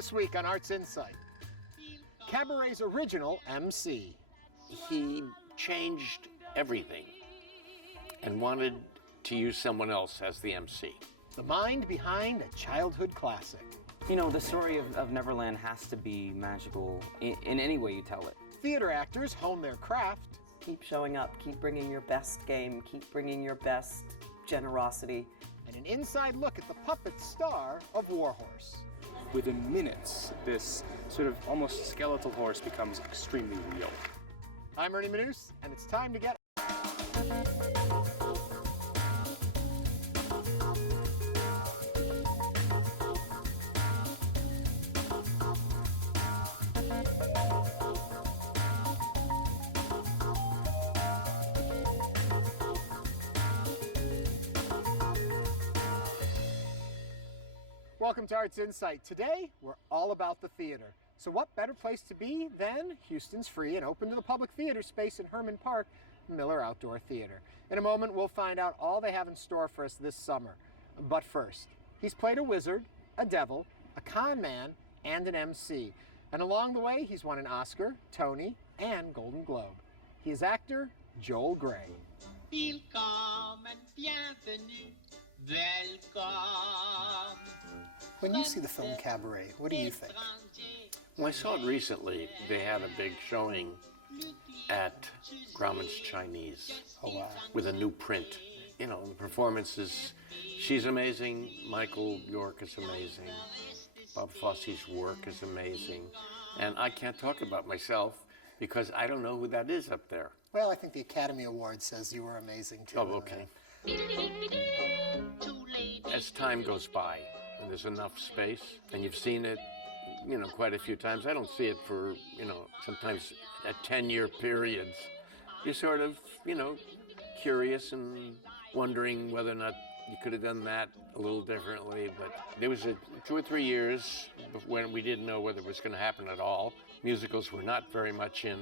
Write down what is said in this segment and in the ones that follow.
This week on Arts Insight, Cabaret's original MC. He changed everything and wanted to use someone else as the MC. The mind behind a childhood classic. You know, the story of Neverland has to be magical in any way you tell it. Theater actors hone their craft. Keep showing up, keep bringing your best game, keep bringing your best generosity. And an inside look at the puppet star of Warhorse. Within minutes, this sort of almost skeletal horse becomes extremely real. I'm Ernie Manous, and it's time to get... Welcome to Arts Insight. Today, we're all about the theater. So what better place to be than Houston's free and open to the public theater space in Herman Park, Miller Outdoor Theater. In a moment, we'll find out all they have in store for us this summer. But first, he's played a wizard, a devil, a con man, and an MC. And along the way, he's won an Oscar, Tony, and Golden Globe. He is actor Joel Grey. Welcome and bienvenue. Welcome. When you see the film Cabaret, what do you think? Well, I saw it recently. They had a big showing at Grauman's Chinese. Oh, wow. With a new print. You know, the performances, she's amazing. Michael York is amazing. Bob Fosse's work is amazing. And I can't talk about myself because I don't know who that is up there. Well, I think the Academy Award says you were amazing, too. Oh, okay. As time goes by, and there's enough space, and you've seen it, you know, quite a few times. I don't see it for, you know, sometimes at 10-year periods. You're sort of, you know, curious and wondering whether or not you could have done that a little differently. But there was 2 or 3 years when we didn't know whether it was going to happen at all. Musicals were not very much in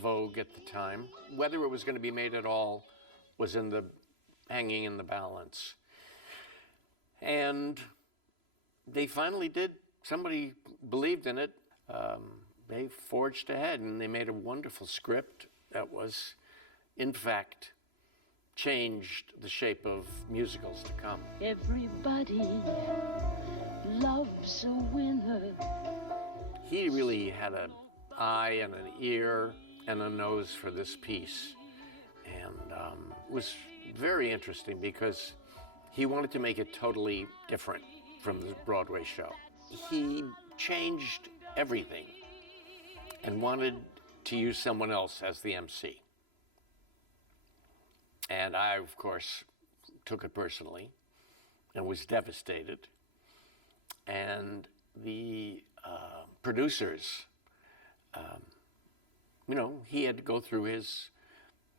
vogue at the time. Whether it was going to be made at all was hanging in the balance. And they finally did. Somebody believed in it. They forged ahead, and they made a wonderful script that was, in fact, changed the shape of musicals to come. Everybody loves a winner. He really had an eye and an ear and a nose for this piece. And it was very interesting because he wanted to make it totally different from the Broadway show. He changed everything and wanted to use someone else as the MC. And I, of course, took it personally and was devastated. And the producers, you know, he had to go through his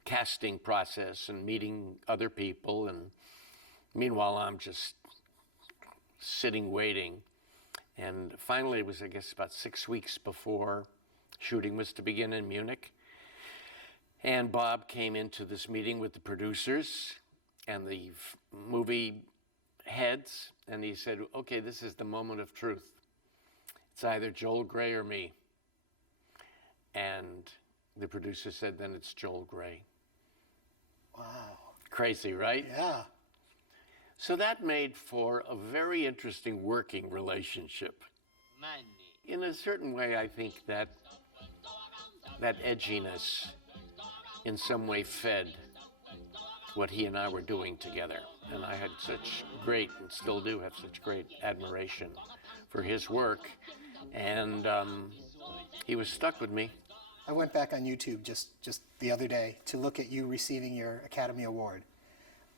casting process and meeting other people, and meanwhile I'm just sitting waiting. And finally it was, I guess, about 6 weeks before shooting was to begin in Munich, and Bob came into this meeting with the producers and the movie heads, and he said, okay, this is the moment of truth. It's either Joel Grey or me. And the producer said, then it's Joel Grey. Wow. Crazy, right? Yeah. So that made for a very interesting working relationship. In a certain way, I think that edginess in some way fed what he and I were doing together. And I had such great, and still do have such great admiration for his work. And he was stuck with me. I went back on YouTube just the other day to look at you receiving your Academy Award.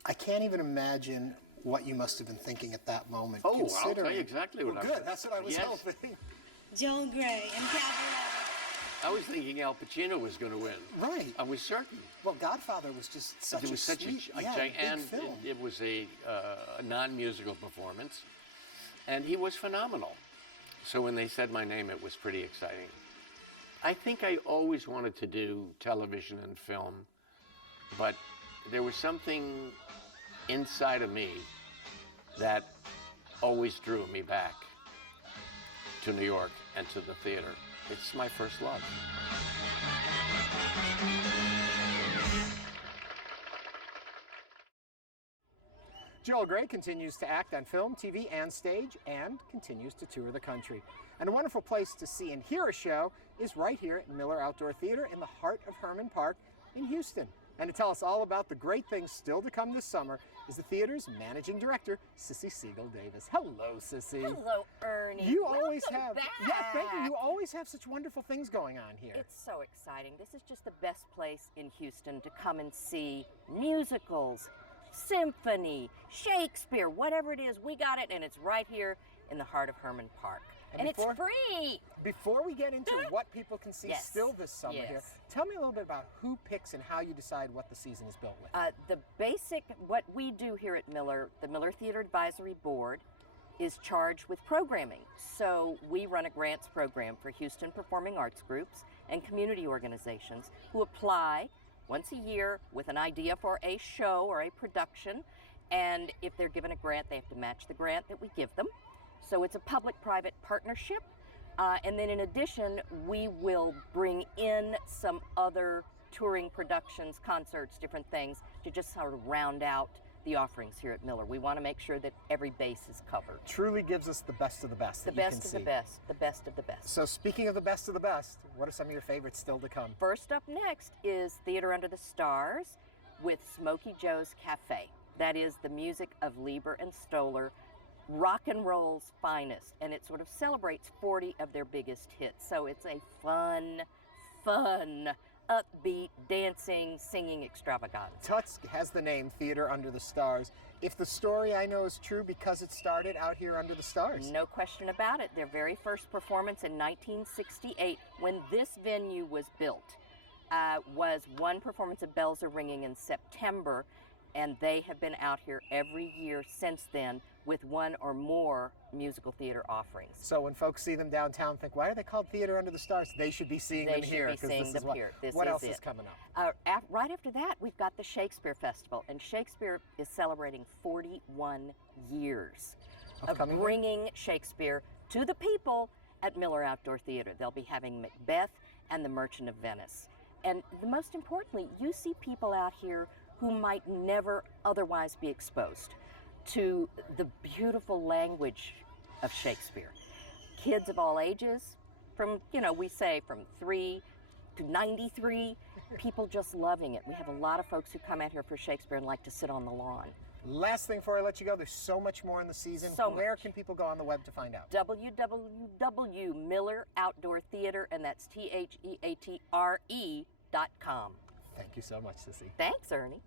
I can't even imagine what you must have been thinking at that moment. Oh, I'll tell you exactly what I was thinking. Good, that's what I was hoping. Joel Grey and Cabaret. I was thinking Al Pacino was going to win. Right. I was certain. Well, Godfather was just such a sweet, big film. It was a non-musical performance, and he was phenomenal. So when they said my name, it was pretty exciting. I think I always wanted to do television and film, but there was something inside of me that always drew me back. to New York and to the theater. It's my first love. Joel Grey continues to act on film, TV, and stage, and continues to tour the country. And a wonderful place to see and hear a show is right here at Miller Outdoor Theater in the heart of Herman Park in Houston. And to tell us all about the great things still to come this summer is the theater's managing director, Sissy Siegel Davis. Hello, Sissy. Hello, Ernie. You always Welcome have, back. yeah, thank you. You always have such wonderful things going on here. It's so exciting. This is just the best place in Houston to come and see musicals, symphony, Shakespeare, whatever it is, we got it, and it's right here in the heart of Herman Park. And it's free. Before we get into what people can see Yes. still this summer here, tell me a little bit about who picks and how you decide what the season is built with. What we do here at Miller, the Miller Theater Advisory Board, is charged with programming. So we run a grants program for Houston performing arts groups and community organizations who apply once a year with an idea for a show or a production. And if they're given a grant, they have to match the grant that we give them. So it's a public-private partnership. And then in addition, we will bring in some other touring productions, concerts, different things to just sort of round out the offerings here at Miller. We want to make sure that every base is covered. Truly gives us the best of the best. The best of the best, the best of the best. So speaking of the best of the best, what are some of your favorites still to come? First up next is Theater Under the Stars with Smokey Joe's Cafe. That is the music of Lieber and Stoller, rock and roll's finest, and it sort of celebrates 40 of their biggest hits. So it's a fun, upbeat, dancing, singing extravaganza. Tuts has the name Theater Under the Stars. If the story I know is true, because it started out here under the stars. No question about it. Their very first performance in 1968, when this venue was built, was one performance of Bells Are Ringing in September, and they have been out here every year since then with one or more musical theater offerings. So when folks see them downtown, think, why are they called Theater Under the Stars? They should be seeing them here. They should be seeing them here. What else is coming up? Right after that, we've got the Shakespeare Festival, and Shakespeare is celebrating 41 years of bringing Shakespeare to the people at Miller Outdoor Theater. They'll be having Macbeth and The Merchant of Venice. And most importantly, you see people out here who might never otherwise be exposed to the beautiful language of Shakespeare. Kids of all ages, from, we say from 3 to 93, people just loving it. We have a lot of folks who come out here for Shakespeare and like to sit on the lawn. Last thing before I let you go, there's so much more in the season. Where can people go on the web to find out? www.Miller Outdoor Theater, and that's TheaterE.com. Thank you so much, Sissy. Thanks, Ernie.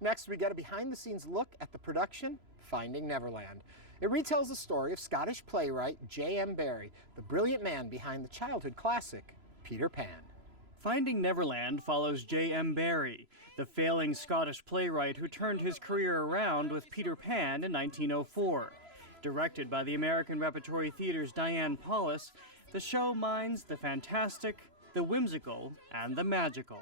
Next, we get a behind-the-scenes look at the production, Finding Neverland. It retells the story of Scottish playwright J.M. Barrie, the brilliant man behind the childhood classic, Peter Pan. Finding Neverland follows J.M. Barrie, the failing Scottish playwright who turned his career around with Peter Pan in 1904. Directed by the American Repertory Theater's Diane Paulus, the show mines the fantastic, the whimsical, and the magical.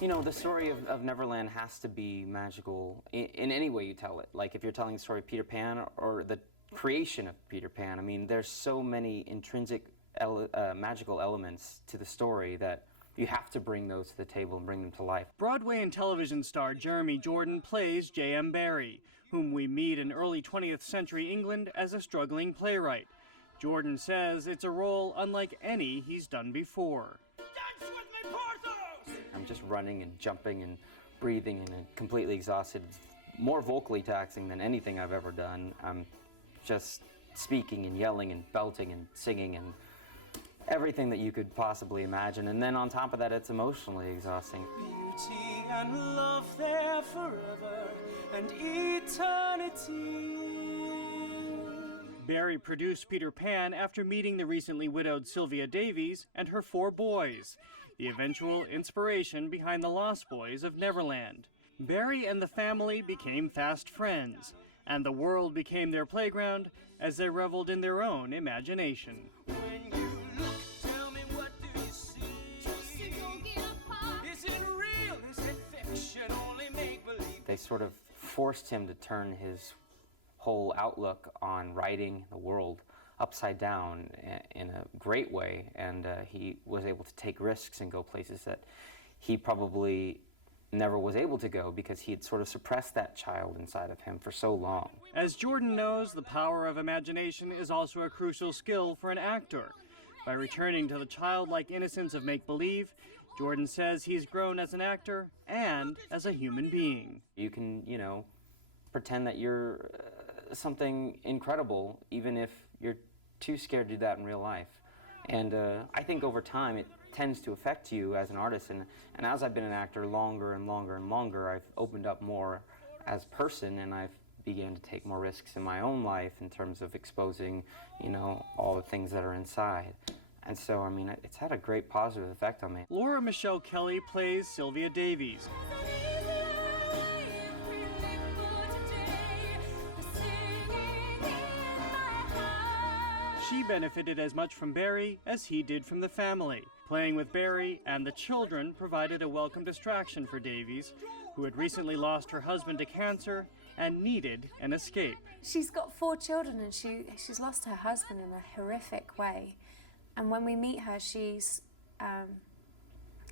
The story of Neverland has to be magical in any way you tell it. Like if you're telling the story of Peter Pan or the creation of Peter Pan, I mean, there's so many intrinsic magical elements to the story that you have to bring those to the table and bring them to life. Broadway and television star Jeremy Jordan plays J.M. Barrie, whom we meet in early 20th century England as a struggling playwright. Jordan says it's a role unlike any he's done before. I'm just running and jumping and breathing and completely exhausted. It's more vocally taxing than anything I've ever done. I'm just speaking and yelling and belting and singing and everything that you could possibly imagine. And then on top of that, it's emotionally exhausting. Beauty and love there forever and eternity. Barrie produced Peter Pan after meeting the recently widowed Sylvia Davies and her 4 boys, the eventual inspiration behind the Lost Boys of Neverland. Barrie and the family became fast friends, and the world became their playground as they reveled in their own imagination. When you look, tell me, what do you see? Is it real? Is it fiction? Only make believe. They sort of forced him to turn his whole outlook on writing the world upside down in a great way, and he was able to take risks and go places that he probably never was able to go because he had sort of suppressed that child inside of him for so long. As Jordan knows, the power of imagination is also a crucial skill for an actor. By returning to the childlike innocence of make-believe, Jordan says he's grown as an actor and as a human being. You can, pretend that you're something incredible, even if you're too scared to do that in real life. And I think over time it tends to affect you as an artist. And as I've been an actor longer and longer and longer, I've opened up more as a person, and I've began to take more risks in my own life in terms of exposing, all the things that are inside. And so, I mean, it's had a great positive effect on me. Laura Michelle Kelly plays Sylvia Davies. She benefited as much from Barry as he did from the family. Playing with Barry and the children provided a welcome distraction for Davies, who had recently lost her husband to cancer and needed an escape. She's got 4 children, and she's lost her husband in a horrific way. And when we meet her, she's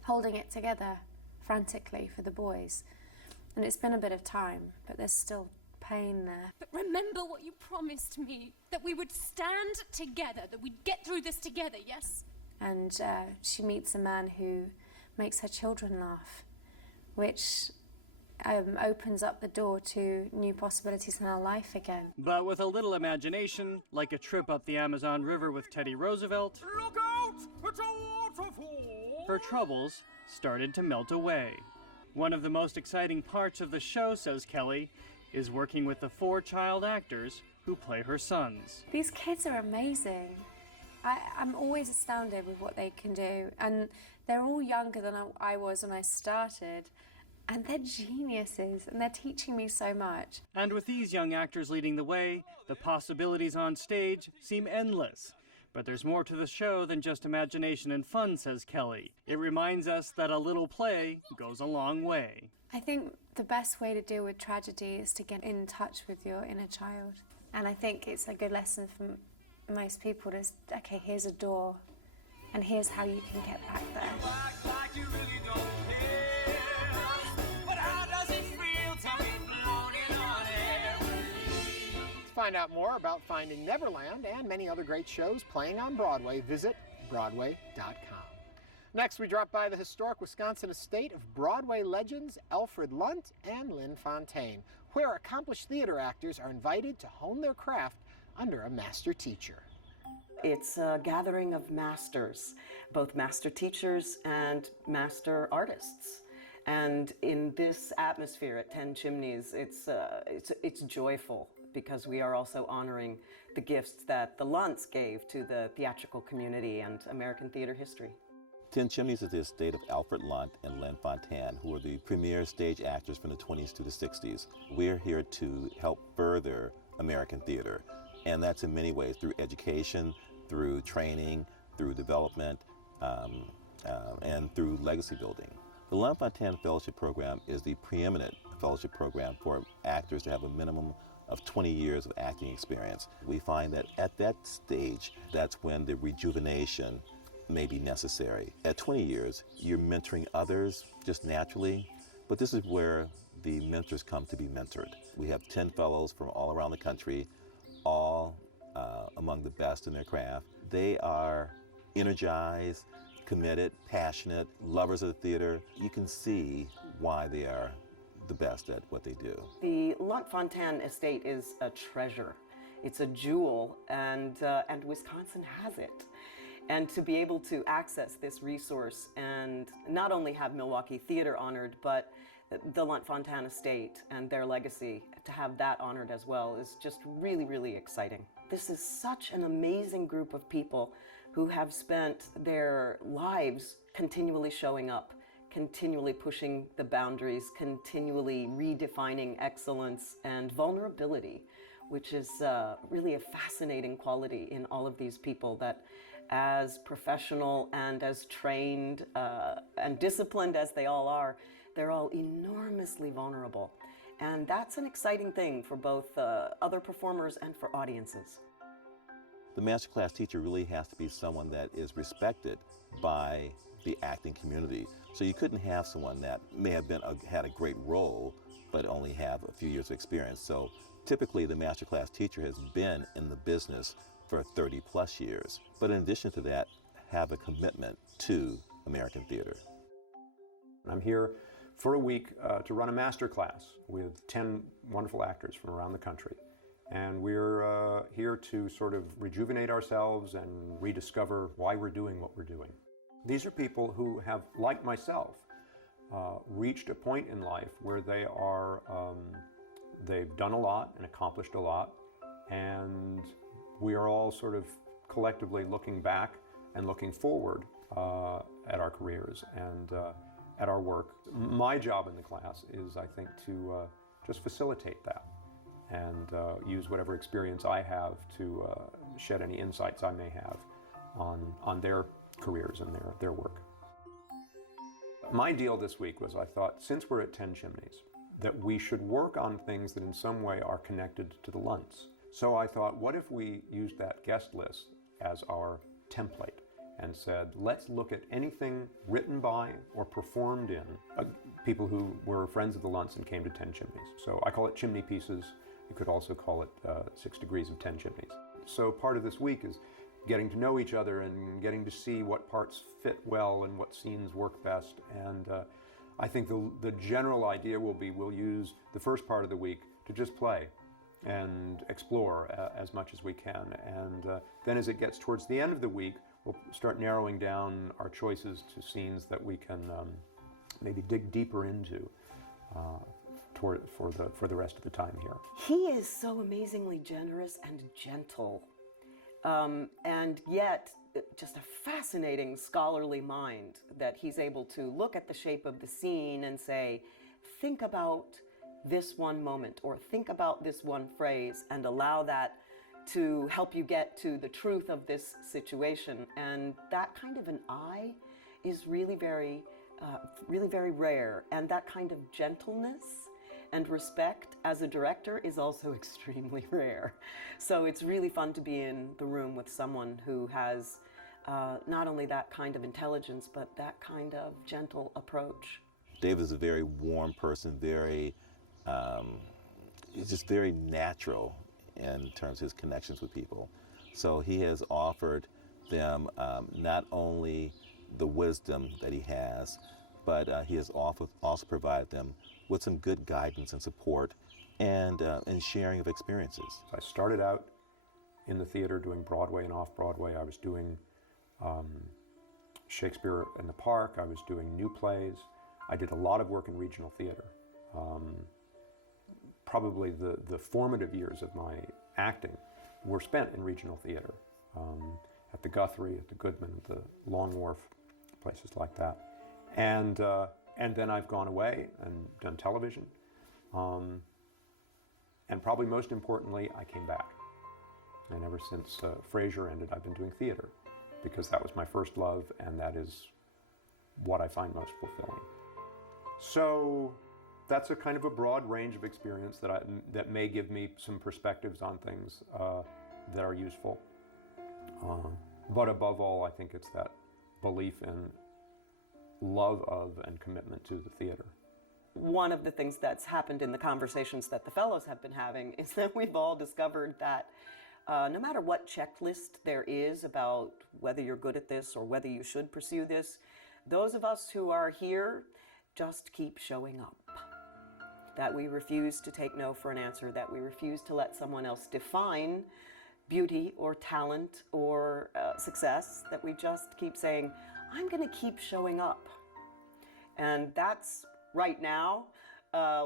holding it together frantically for the boys. And it's been a bit of time, but there's still pain there. But remember what you promised me, that we would stand together, that we'd get through this together, yes? And she meets a man who makes her children laugh, which opens up the door to new possibilities in her life again. But with a little imagination, like a trip up the Amazon River with Teddy Roosevelt, Look out! It's a waterfall! her troubles started to melt away. One of the most exciting parts of the show, says Kelly, is working with the 4 child actors who play her sons. These kids are amazing. I'm always astounded with what they can do. And they're all younger than I was when I started. And they're geniuses, and they're teaching me so much. And with these young actors leading the way, the possibilities on stage seem endless. But there's more to the show than just imagination and fun, says Kelly. It reminds us that a little play goes a long way. I think the best way to deal with tragedy is to get in touch with your inner child. And I think it's a good lesson for most people to, okay, here's a door, and here's how you can get back there. Like you really don't care. But how does it feel to be floating on air? To find out more about Finding Neverland and many other great shows playing on Broadway, visit broadway.com. Next, we drop by the historic Wisconsin estate of Broadway legends Alfred Lunt and Lynn Fontaine, where accomplished theater actors are invited to hone their craft under a master teacher. It's a gathering of masters, both master teachers and master artists. And in this atmosphere at 10 Chimneys, it's joyful because we are also honoring the gifts that the Lunts gave to the theatrical community and American theater history. 10 Chimneys is the estate of Alfred Lunt and Lynn Fontaine, who were the premier stage actors from the 20s to the 60s. We're here to help further American theater, and that's in many ways through education, through training, through development, and through legacy building. The Lynn Fontaine Fellowship Program is the preeminent fellowship program for actors to have a minimum of 20 years of acting experience. We find that at that stage, that's when the rejuvenation may be necessary. At 20 years, you're mentoring others just naturally, but this is where the mentors come to be mentored. We have 10 fellows from all around the country, all among the best in their craft. They are energized, committed, passionate, lovers of the theater. You can see why they are the best at what they do. The Lunt Fontaine estate is a treasure. It's a jewel, and Wisconsin has it. And to be able to access this resource and not only have Milwaukee theater honored, but the Lunt Fontaine estate and their legacy, to have that honored as well is just really, really exciting. This is such an amazing group of people who have spent their lives continually showing up, continually pushing the boundaries, continually redefining excellence and vulnerability, which is really a fascinating quality in all of these people, that as professional and as trained and disciplined as they all are, they're all enormously vulnerable. And that's an exciting thing for both other performers and for audiences. The masterclass teacher really has to be someone that is respected by the acting community. So you couldn't have someone that may have had a great role, but only have a few years of experience. So typically the masterclass teacher has been in the business for 30 plus years. But in addition to that, have a commitment to American theater. I'm here for a week to run a master class with 10 wonderful actors from around the country. And we're here to sort of rejuvenate ourselves and rediscover why we're doing what we're doing. These are people who have, like myself, reached a point in life where they've done a lot and accomplished a lot, and we are all sort of collectively looking back and looking forward at our careers and at our work. My job in the class is, I think, to just facilitate that and use whatever experience I have to shed any insights I may have on their careers and their work. My deal this week was, I thought, since we're at 10 Chimneys, that we should work on things that in some way are connected to the Luntz. So I thought, what if we used that guest list as our template and said, let's look at anything written by or performed in people who were friends of the Luntz and came to 10 Chimneys. So I call it Chimney Pieces. You could also call it 6 Degrees of 10 Chimneys. So part of this week is getting to know each other and getting to see what parts fit well and what scenes work best. And I think the general idea will be we'll use the first part of the week to just play and explore as much as we can. And then as it gets towards the end of the week, we'll start narrowing down our choices to scenes that we can maybe dig deeper into for the rest of the time here. He is so amazingly generous and gentle, and yet just a fascinating scholarly mind that he's able to look at the shape of the scene and say, think about this one moment or think about this one phrase and allow that to help you get to the truth of this situation. And that kind of an eye is really very rare. And that kind of gentleness and respect as a director is also extremely rare. So it's really fun to be in the room with someone who has not only that kind of intelligence, but that kind of gentle approach. David is a very warm person, he's just very natural in terms of his connections with people. So he has offered them not only the wisdom that he has, but he has also provided them with some good guidance and support and sharing of experiences. I started out in the theater doing Broadway and off-Broadway. I was doing Shakespeare in the Park. I was doing new plays. I did a lot of work in regional theater. Probably the formative years of my acting were spent in regional theater, at the Guthrie, at the Goodman, at the Long Wharf, places like that. And then I've gone away and done television. And probably most importantly, I came back. And ever since Frasier ended, I've been doing theater because that was my first love and that is what I find most fulfilling. So that's a kind of a broad range of experience that may give me some perspectives on things that are useful. But above all, I think it's that belief in love of and commitment to the theater. One of the things that's happened in the conversations that the fellows have been having is that we've all discovered that no matter what checklist there is about whether you're good at this or whether you should pursue this, those of us who are here just keep showing up. That we refuse to take no for an answer, that we refuse to let someone else define beauty or talent or success, that we just keep saying, I'm going to keep showing up. And that's right now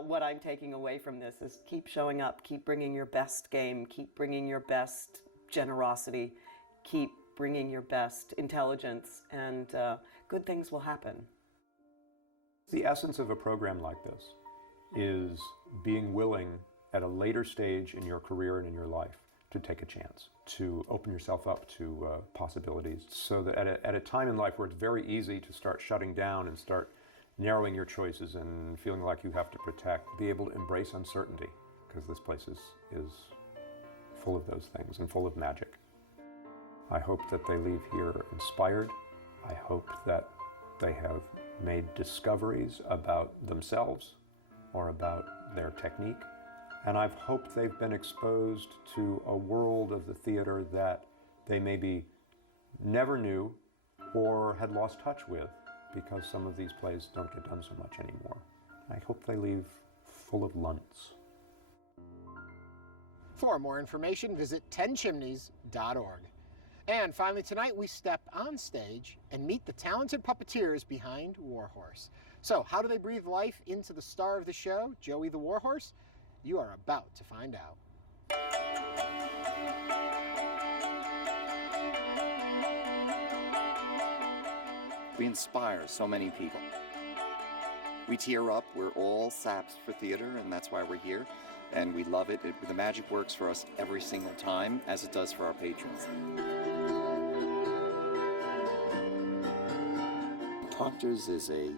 what I'm taking away from this is keep showing up, keep bringing your best game, keep bringing your best generosity, keep bringing your best intelligence, and good things will happen. The essence of a program like this is being willing at a later stage in your career and in your life to take a chance, to open yourself up to possibilities, so that at a time in life where it's very easy to start shutting down and start narrowing your choices and feeling like you have to protect, be able to embrace uncertainty, because this place is full of those things and full of magic. I hope that they leave here inspired. I hope that they have made discoveries about themselves or about their technique. And I've hoped they've been exposed to a world of the theater that they maybe never knew or had lost touch with, because some of these plays don't get done so much anymore. I hope they leave full of lunts. For more information, visit 10chimneys.org. And finally tonight, we step on stage and meet the talented puppeteers behind Warhorse. So how do they breathe life into the star of the show, Joey the Warhorse? You are about to find out. We inspire so many people. We tear up. We're all saps for theater, and that's why we're here. And we love it. The magic works for us every single time, as it does for our patrons. Proctor's is a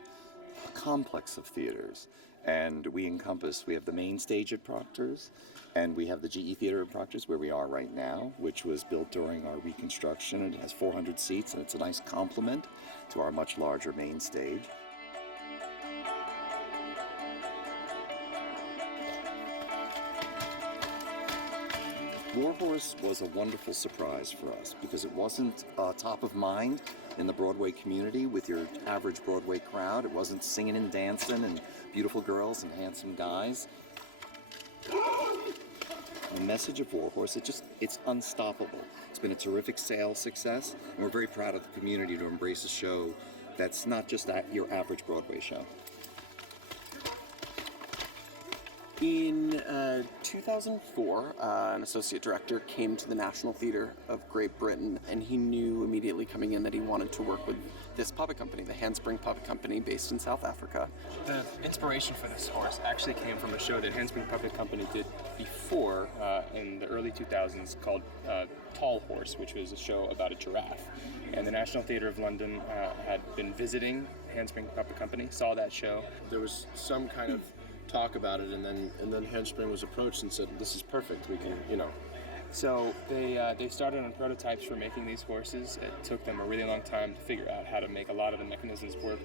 complex of theaters, and we have the main stage at Proctor's, and we have the GE Theater at Proctor's, where we are right now, which was built during our reconstruction. It has 400 seats, and it's a nice complement to our much larger main stage. Warhorse was a wonderful surprise for us because it wasn't top of mind in the Broadway community with your average Broadway crowd. It wasn't singing and dancing and beautiful girls and handsome guys. The message of Warhorse, it's unstoppable. It's been a terrific sales success, and we're very proud of the community to embrace a show that's not just your average Broadway show. In 2004, an associate director came to the National Theatre of Great Britain, and he knew immediately coming in that he wanted to work with this puppet company, the Handspring Puppet Company, based in South Africa. The inspiration for this horse actually came from a show that Handspring Puppet Company did before in the early 2000s called Tall Horse, which was a show about a giraffe. And the National Theatre of London had been visiting Handspring Puppet Company, saw that show. There was some kind of talk about it, and then Handspring was approached and said, "This is perfect. We can, you know." So they started on prototypes for making these horses. It took them a really long time to figure out how to make a lot of the mechanisms work.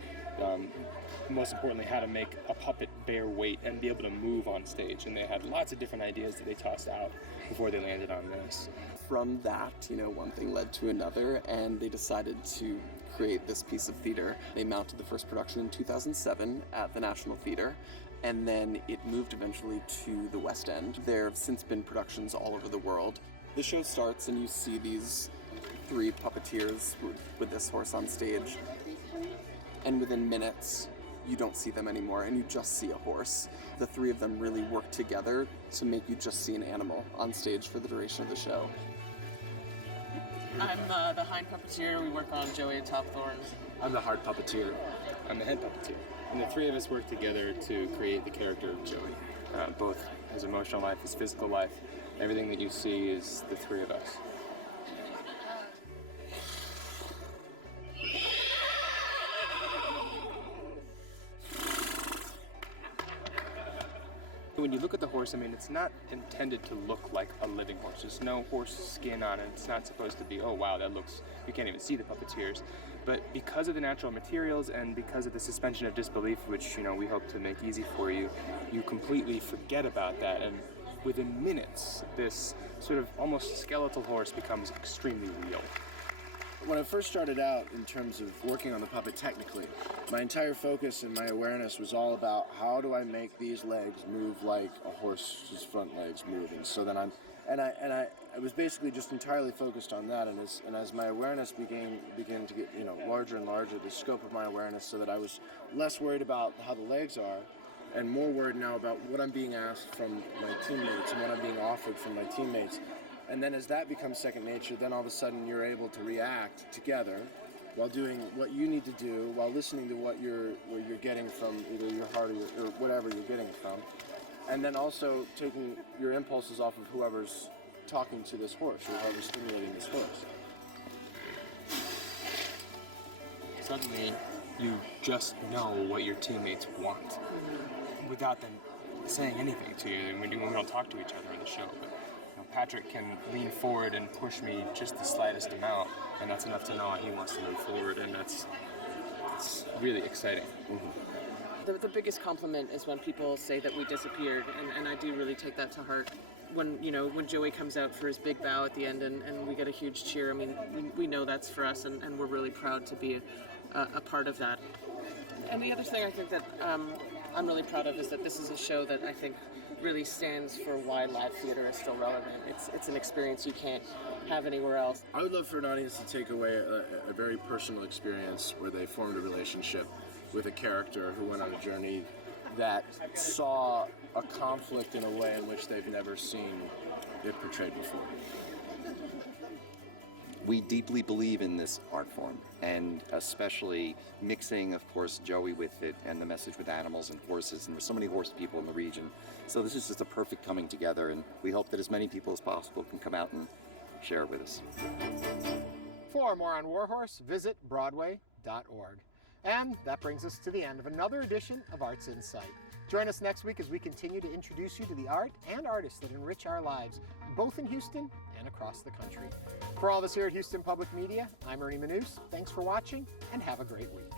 Most importantly, how to make a puppet bear weight and be able to move on stage. And they had lots of different ideas that they tossed out before they landed on this. From that, one thing led to another, and they decided to create this piece of theater. They mounted the first production in 2007 at the National Theatre, and then it moved eventually to the West End. There have since been productions all over the world. The show starts and you see these three puppeteers with this horse on stage, and within minutes you don't see them anymore and you just see a horse. The three of them really work together to make you just see an animal on stage for the duration of the show. I'm the hind puppeteer. We work on Joey and Topthorns. I'm the heart puppeteer. I'm the head puppeteer. And the three of us work together to create the character of Joey. Both his emotional life, his physical life. Everything that you see is the three of us. When you look at the horse, it's not intended to look like a living horse. There's no horse skin on it. It's not supposed to be, oh wow, that looks, you can't even see the puppeteers. But because of the natural materials and because of the suspension of disbelief, which we hope to make easy for you, you completely forget about that. And within minutes, this sort of almost skeletal horse becomes extremely real. When I first started out in terms of working on the puppet technically, my entire focus and my awareness was all about how do I make these legs move like a horse's front legs move, and so then I was basically just entirely focused on that, and as my awareness began to get larger and larger, the scope of my awareness, so that I was less worried about how the legs are, and more worried now about what I'm being asked from my teammates and what I'm being offered from my teammates. And then as that becomes second nature, then all of a sudden you're able to react together while doing what you need to do, while listening to what you're getting from either your heart or whatever you're getting it from. And then also taking your impulses off of whoever's talking to this horse or whoever's stimulating this horse. Suddenly, you just know what your teammates want without them saying anything to you. And we don't talk to each other in the show, but Patrick can lean forward and push me just the slightest amount, and that's enough to know he wants to move forward, and it's really exciting. The biggest compliment is when people say that we disappeared, and I do really take that to heart. When Joey comes out for his big bow at the end and we get a huge cheer, I mean, we know that's for us, and we're really proud to be a part of that. And the other thing I think that I'm really proud of is that this is a show that I think really stands for why live theater is still relevant. It's an experience you can't have anywhere else. I would love for an audience to take away a very personal experience where they formed a relationship with a character who went on a journey that saw a conflict in a way in which they've never seen it portrayed before. We deeply believe in this art form, and especially mixing, of course, Joey with it and the message with animals and horses, and there's so many horse people in the region. So this is just a perfect coming together, and we hope that as many people as possible can come out and share it with us. For more on Warhorse, visit broadway.org. And that brings us to the end of another edition of Arts Insight. Join us next week as we continue to introduce you to the art and artists that enrich our lives, both in Houston and across the country. For all of us here at Houston Public Media, I'm Ernie Manous. Thanks for watching, and have a great week.